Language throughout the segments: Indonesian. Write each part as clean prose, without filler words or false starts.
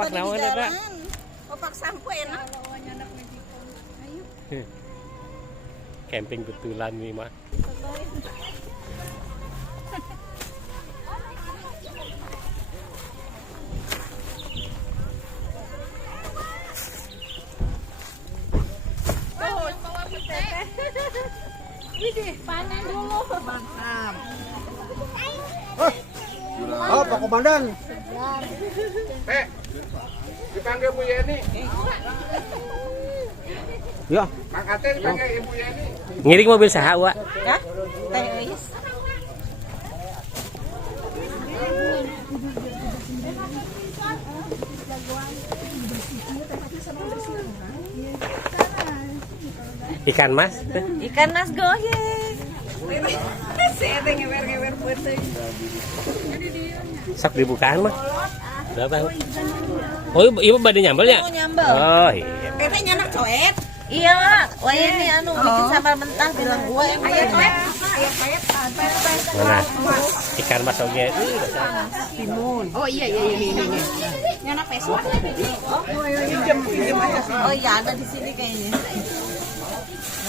Opak naon eta? Opak sampo enak. Camping betulan nih mah. Panen dulu. Mantap. Oh, Pak Komandan. Dipanggil Bu Yeni. Ya. Mang Ate dipanggil Ibu Yeni. Ngiring mobil saha, Wak? Hah? Teh Eis. Ikan mas? Ikan mas goyang. Saya teh ngewer-ngewer peuting. Sok dibukaan mah. Berapa? Oh, ibu bade nyambel ya? Oh, nyambel. Oh, iya. Tete nyanak coet. Iya, wah ini anu bikin sambal mentah bilang gua yang aya coet. Aya coet. Mana? Ikan mas oge. Timun. Oh iya ini. Nyanak peso. Oh, pinjem aja sih. Oh iya ada di sini kayaknya.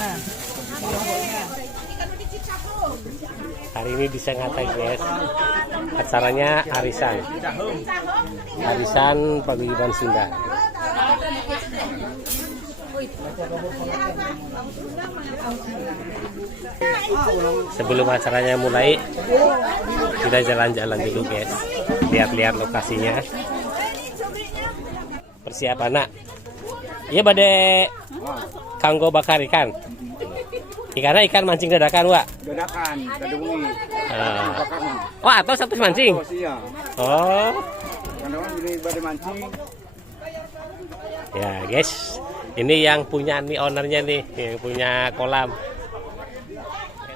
Nah. Hari ini di Sangatta guys. Acaranya arisan. Arisan paguyuban Sunda. Sebelum acaranya mulai, kita jalan-jalan dulu guys. Lihat-lihat lokasinya. Persiapan nak. Iya bade kanggo bakar ikan. Ikannya ikan mancing dadakan, Wak. Dadakan, dadungi. Oh, atau satu mancing? Oh, iya. Oh. Karena ini pada mancing. Ya, guys. Ini yang punya nih ownernya nih, yang punya kolam.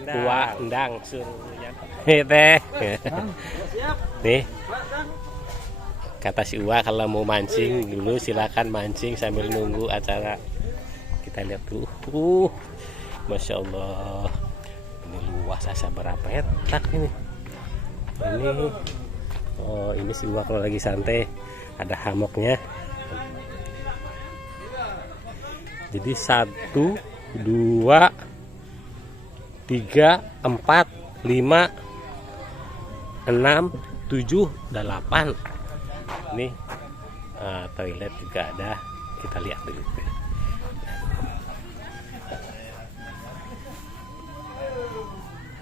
Tua endang suruhnya. Teh. Nih. Kata si Uwa kalau mau mancing dulu silakan mancing sambil nunggu acara. Kita lihat tuh. Masya Allah, ini luas asa berapa petak ini. Oh ini si Uwa kalau lagi santai ada hamoknya. Jadi 1, 2, 3, 4, 5, 6, 7, 8. Ini toilet juga ada. Kita lihat dulu.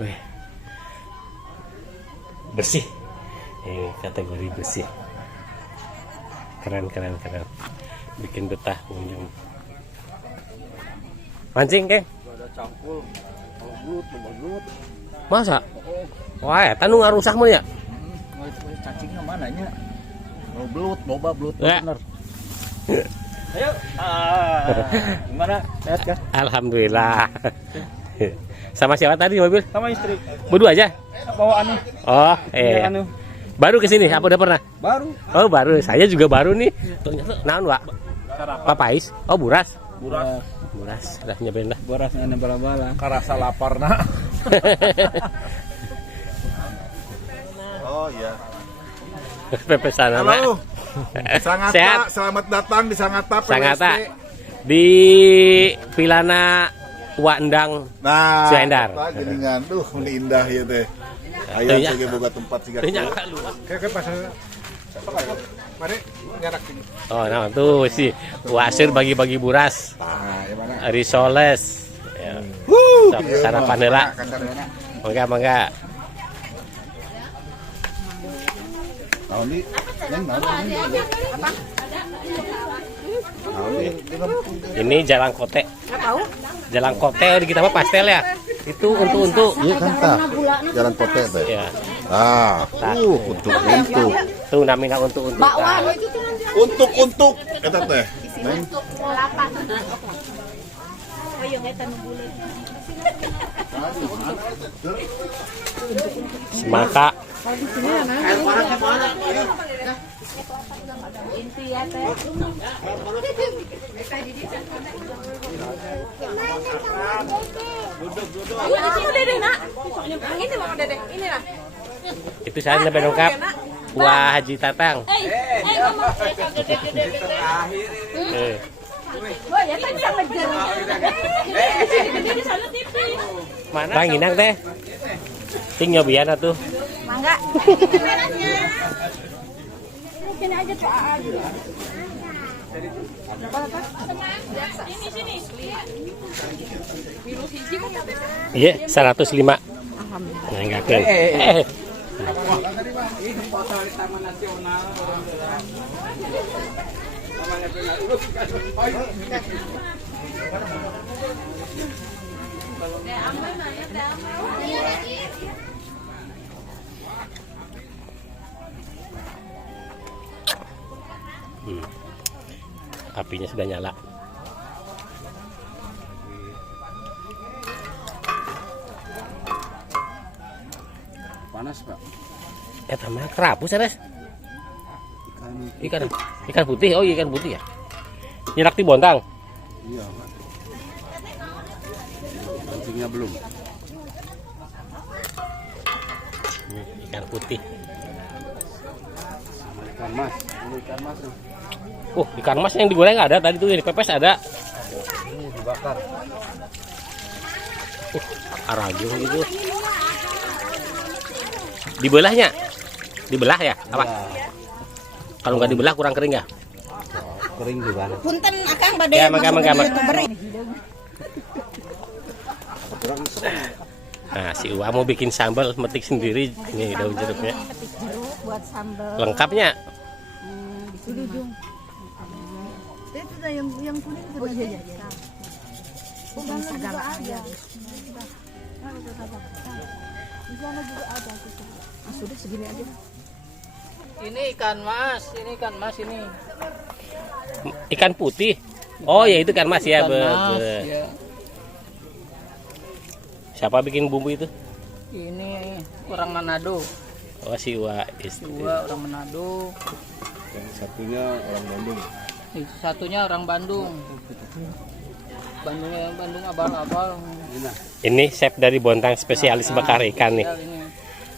Wih, bersih. Ini kategori bersih. Keren. Bikin betah pengunjung. Mancing, Keng? Ada cangkul, belut. Masa? Wah, tanu ngarusak mah ya? Cacingnya mana nya? Belut, belut Ya. bener. Ayo. Gimana? Sehat kan? Alhamdulillah. Sama siapa tadi mobil? Sama istri. Berdua aja? Bawa anu. Oh, Anu. baru kesini? Apa udah pernah? Baru. Oh, baru. Saya juga baru nih. Naon, Wak? Papais? Oh, buras. Buras. Udah nyobain lah. Borasnya ane bala-bala. Karasa lapar nak. Oh iya. Pepesan nama. Halo. Sangatta, Sehat. selamat datang di Sangatta PWSP. Sangatta. Di Pilana Wak Endang. Nah, Suendar. Geningan, duh, ini indah ya teh. Ayo Teunya. sebagai boga tempat siga. Ternyata luas. Kayak pasal. Mari nyarak ini. Oh, nah tuh si Wasir bagi-bagi buras. Nah, yang mana? Risoles. Ya. Sok sarapan heula. Mangga. Naon di? Naon di? Ini Jalan Kote. Jalan Kote di kita mah pastel ya. Itu untuk. Iya kan tah. Jalan Kote teh. Ya. Ah, untuk. Tuh namina untuk. Untuk eta teh. Neng. Semangka. Itu saya lebih lengkap. Wah Haji Tatang. Mana? Ranginang teh. Ting nyobian atuh. Mangga. Sini aja tuh aja. Iya, 105. Nah, enggak ke. Apinya sudah nyala. Panas, Pak. Tamah kerapu sanes. Ikan putih. Oh, ikan putih ya. Nyerak di bontang. Iya, Pak. Pancingnya belum. Ini ikan putih. Ikan mas. Ini ikan mas. Ikan mas yang digoreng ada tadi tuh, yang dipepes ada. Ini dibakar. Arajo gitu. Dibelahnya? Dibelah ya? Apa? Ya. Kalau nggak dibelah kurang kering ya? Kering juga. Punten akang bade Ya, mangga. Nah, si Uwa mau bikin sambal, metik sendiri ini daun jeruknya. Petik jeruk buat sambal. Lengkapnya. Itu dah yang kuning itu. Oh iya. Bukan segala ada. Di sana juga ada. Sudah segini aja. Ini ikan mas ini. Ikan putih. Oh ya itu ikan mas ya. Ikan mas, ya. Siapa bikin bumbu itu? Ini orang Manado. Oh si Uwa istri. Dua orang Manado. Yang satunya orang Bandung. Satunya orang Bandung. Bandung abal-abal. Ini chef dari Bontang, spesialis bakar ikan nih. Ini.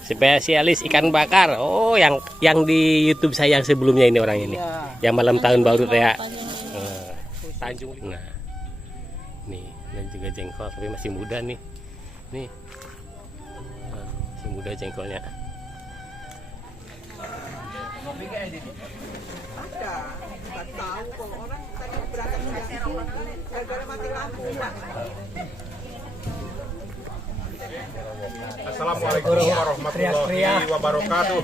Spesialis ikan bakar. Oh, yang di YouTube saya yang sebelumnya ini orang ini. Ya. Yang malam tahun baru teh ya. Tanjung. Nah. Nih, dan juga jengkol tapi masih muda nih. Nih. Nah, masih muda jengkolnya. Assalamualaikum warahmatullahi wabarakatuh.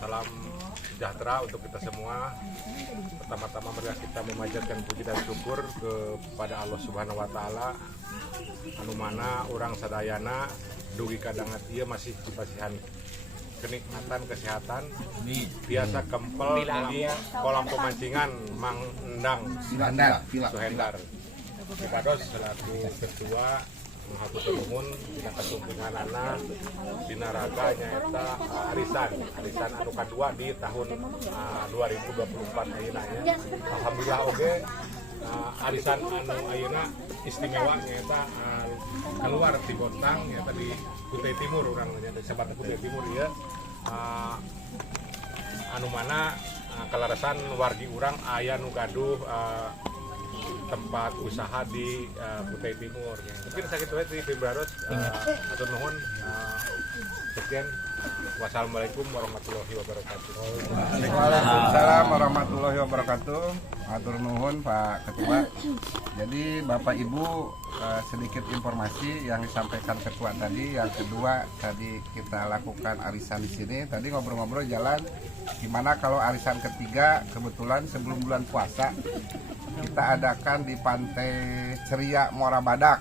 Salam sejahtera untuk kita semua. Pertama-tama marilah kita memanjatkan puji dan syukur kepada Allah Subhanahu wa taala anu mana orang sadayana dugi kadangat ieu masih dipasihan kenikmatan kesehatan biasa kempel di kolam pemancingan Mang Endang Suhendar Kipados selaku ketua menghapus nuhun dina kasumpengan anak dina raga nyaeta arisan anu kadua di tahun 2024 ayeuna nya. Alhamdulillah oge arisan anu ayeuna istimewa nyaeta keluar di Bontang nyaeta di Kutai Timur urang nya di Sabana Kutai Timur ieu anu mana kalarasan wargi urang aya nu gaduh tempat usaha di Kutai Timur. Mungkin sakit wae di Februari atur nuhun. Sekian. Wassalamualaikum warahmatullahi wabarakatuh. Waalaikumsalam warahmatullahi wabarakatuh. Atur nuhun Pak Ketua. Jadi Bapak Ibu sedikit informasi yang disampaikan Ketua tadi. Yang kedua tadi kita lakukan arisan di sini. Tadi ngobrol-ngobrol jalan. Gimana kalau arisan ketiga kebetulan sebelum bulan puasa kita adakan di Pantai Ceria Muara Badak.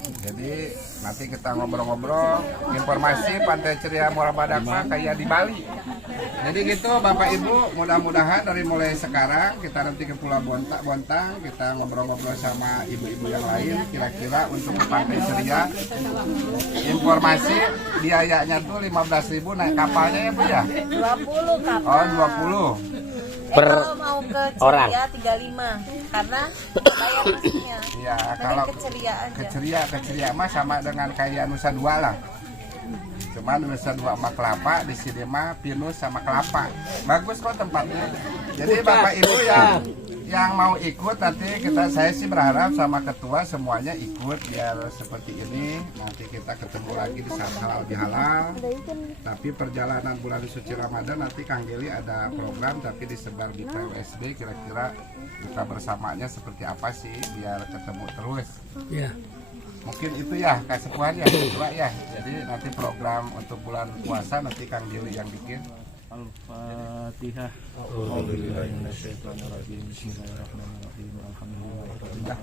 Jadi nanti kita ngobrol-ngobrol informasi Pantai Ceria Muara Badak mah kayak di Bali. Jadi gitu Bapak Ibu, mudah-mudahan dari mulai sekarang kita nanti ke Pulau Bontang kita ngobrol-ngobrol sama ibu-ibu yang lain kira-kira untuk ke Pantai Ceria. Informasi biayanya tuh 15.000 naik kapalnya ya Bu ya? 20 kapal. Oh 20. Kalau mau ke orang. Ceria 35 karena bayar masnya. Iya, Tapi kalau ke Ceria aja. Keceria mah sama dengan kayak Nusa Dua lah. Cuman nusa 2 sama kelapa, di sini mah pinus sama kelapa. Bagus kok tempatnya. Jadi Bapak Ibu yang mau ikut nanti saya sih berharap sama ketua semuanya ikut biar seperti ini. Nanti kita ketemu lagi di saat halal bihalal. Tapi perjalanan bulan suci Ramadan nanti Kang Geli ada program tapi disebar di PWSD, kira-kira buka bersamanya seperti apa sih biar ketemu terus. Ya. Mungkin itu ya Kak Sepuhan ya, ketua ya. Jadi nanti program untuk bulan puasa nanti Kang Geli yang bikin. Al-Fatihah. Bismillahirrahmanirrahim. Alhamdulillah.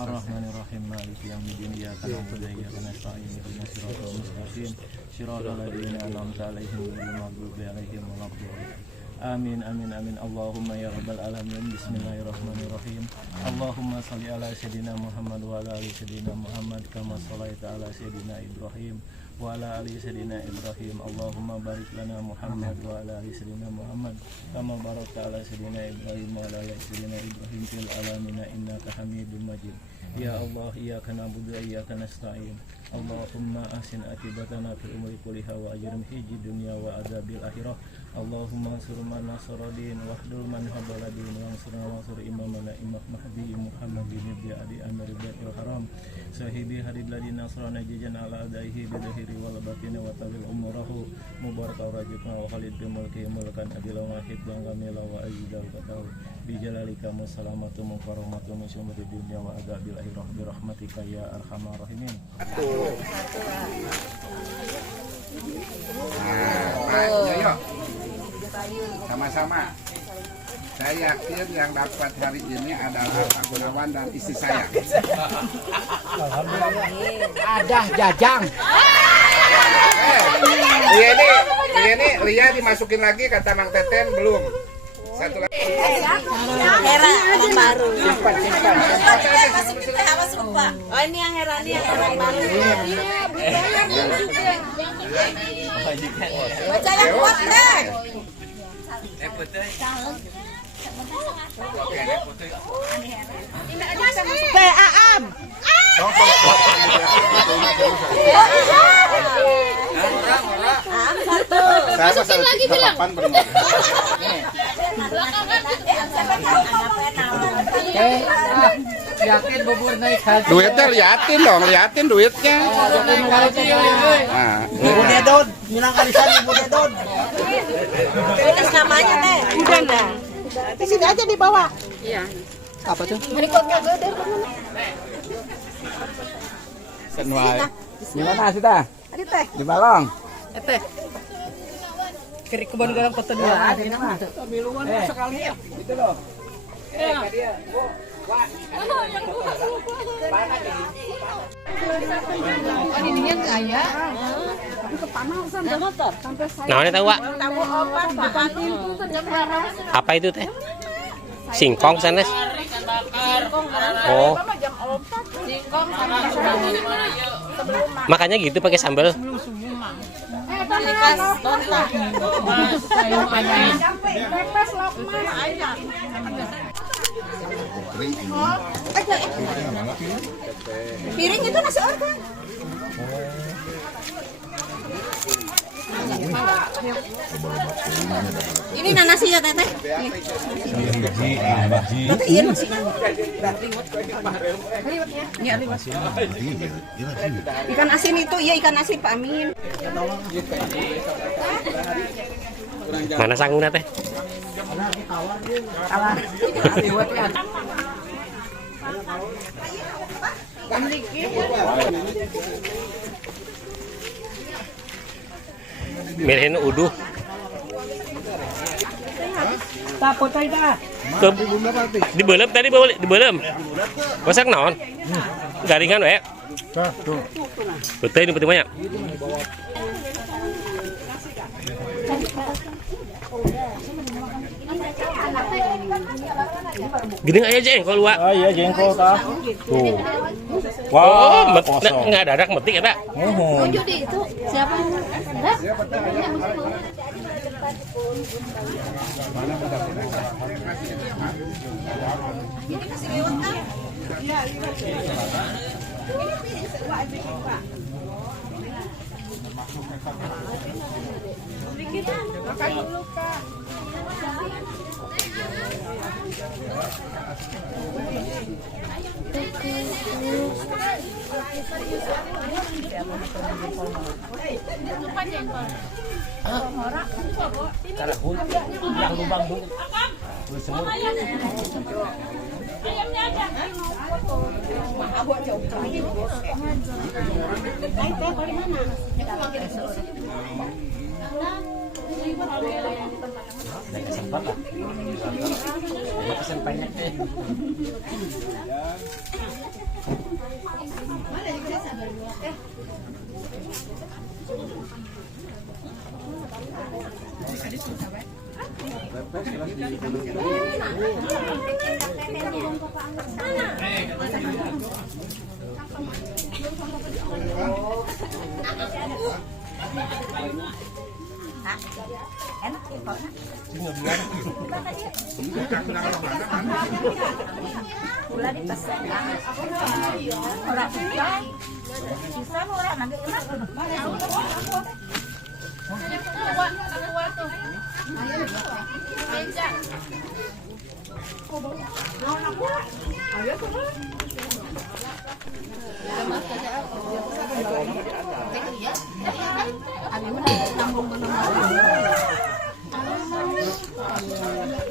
Ar-Rahmanir-Rahim. Maliki yaumiddin. Iyyaka na'budu wa iyyaka nasta'in. Ihdinas siratal mustaqim. Shiratal ladzina an'amta 'alaihim ghairil maghdubi 'alaihim waladdallin. Amin amin amin. Allahumma ya rabbal alamin. Bismillahirrahmanirrahim. Allahumma shalli ala sayyidina Muhammad wa ala ali sayyidina Muhammad kama shallaita ala sayyidina Ibrahim wa ala ali sayyidina Ibrahim. Allahumma barik lana Muhammad wa ala ali sayyidina Muhammad kama barakta ala sayyidina Ibrahim wa ala ali sayyidina Ibrahim fil alamin innaka Hamidum Majid. Ya Allah, iyyaka na'budu wa iyyaka nasta'in. Allahumma ahsin akibatana fil umuri kulliha wa ajrim fi dunya wa adzabil akhirah. Allahumma ansur man nasradin wahdul man habaladin wa ansurna wa ansur imamana Imam Mahdi Muhammad bin Abi Amr Baitul Haram sahibi hadid ladin nasrana jajan ala adaihi bidahiri wal batin wa tabil umurahu mubarak rajukna wa khalid bi mulki mulkan adila wa hibban kamila wa ayyidal qadaw bi jalalika salamatu mukarramatu min syumuri dunya wa adzabil akhirah bi rahmatika ya arhamar rahimin. Pak Yoyo, sama-sama. Saya yakin yang dapat hari ini adalah Pak Gunawan dan istri saya. Ada jajang. Lia dimasukin lagi kata Mang Teten belum. Satu lagi. Hera orang baru. Masukin teh awas lupa. Oh ini yang Hera nih yang orang baru. Baca yang kuat deh. Teh Aam. Aam satu. Masukin lagi bilang. Yakin bubur naik haji. Duitnya liatin dong, liatin duitnya. Ibu Dedon, bilang kalisan Ibu Dedon. Tulis namanya teh. Udah dah. Di sini aja di bawah. Iya. Apa tuh? Berikutnya gede. Senuai. Di mana Sita? Ada teh. Di Balong. Teh. Kiri kebun garam kota dua. Ada nama. Miluan sekali ya. Gitu loh. Nah, ini tahu, Wak? Apa itu teh? Singkong sanes. Oh. Makanya gitu pakai sambal. Piring itu nasi organ. Ini nasinya teteh. Iya nasi. Ikan asin itu, iya ikan asin Pak Amin. Mana sangguna teh? Mirahin uduh. Takut aja. Dibelem tadi dibelem. Masak naon? Garingan we. Tuh. Betul ini penting banyak. Gini aja jengkol, Wak. Oh iya jengkol tah. Tuh. Wah, nggak ada anak metik ada. Judi itu siapa? Makan dulu, Kak. Karahun yang lubang dulu. Semut. Ada sempat lah. Ada pesan banyak deh. Enak ya kok. Gula dipesan kan. Orang bisa. Bisa orang nanti enak.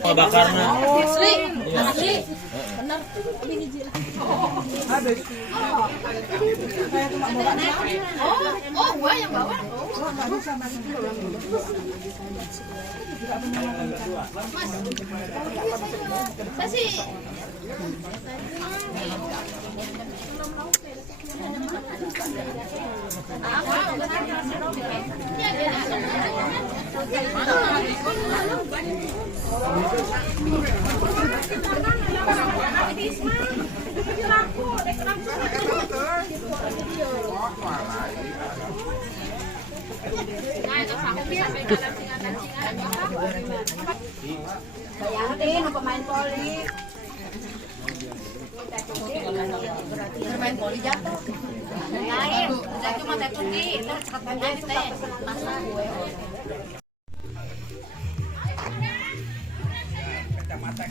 Oh, bakarnya. Asli. Asli. Benar. Oh, gua yang bawa. Mas. Kasih. Bayarin pemain poli. Bermain poli jatuh. Lain, udah cuma tetuki, terus katanya teh masak gue. Kacamata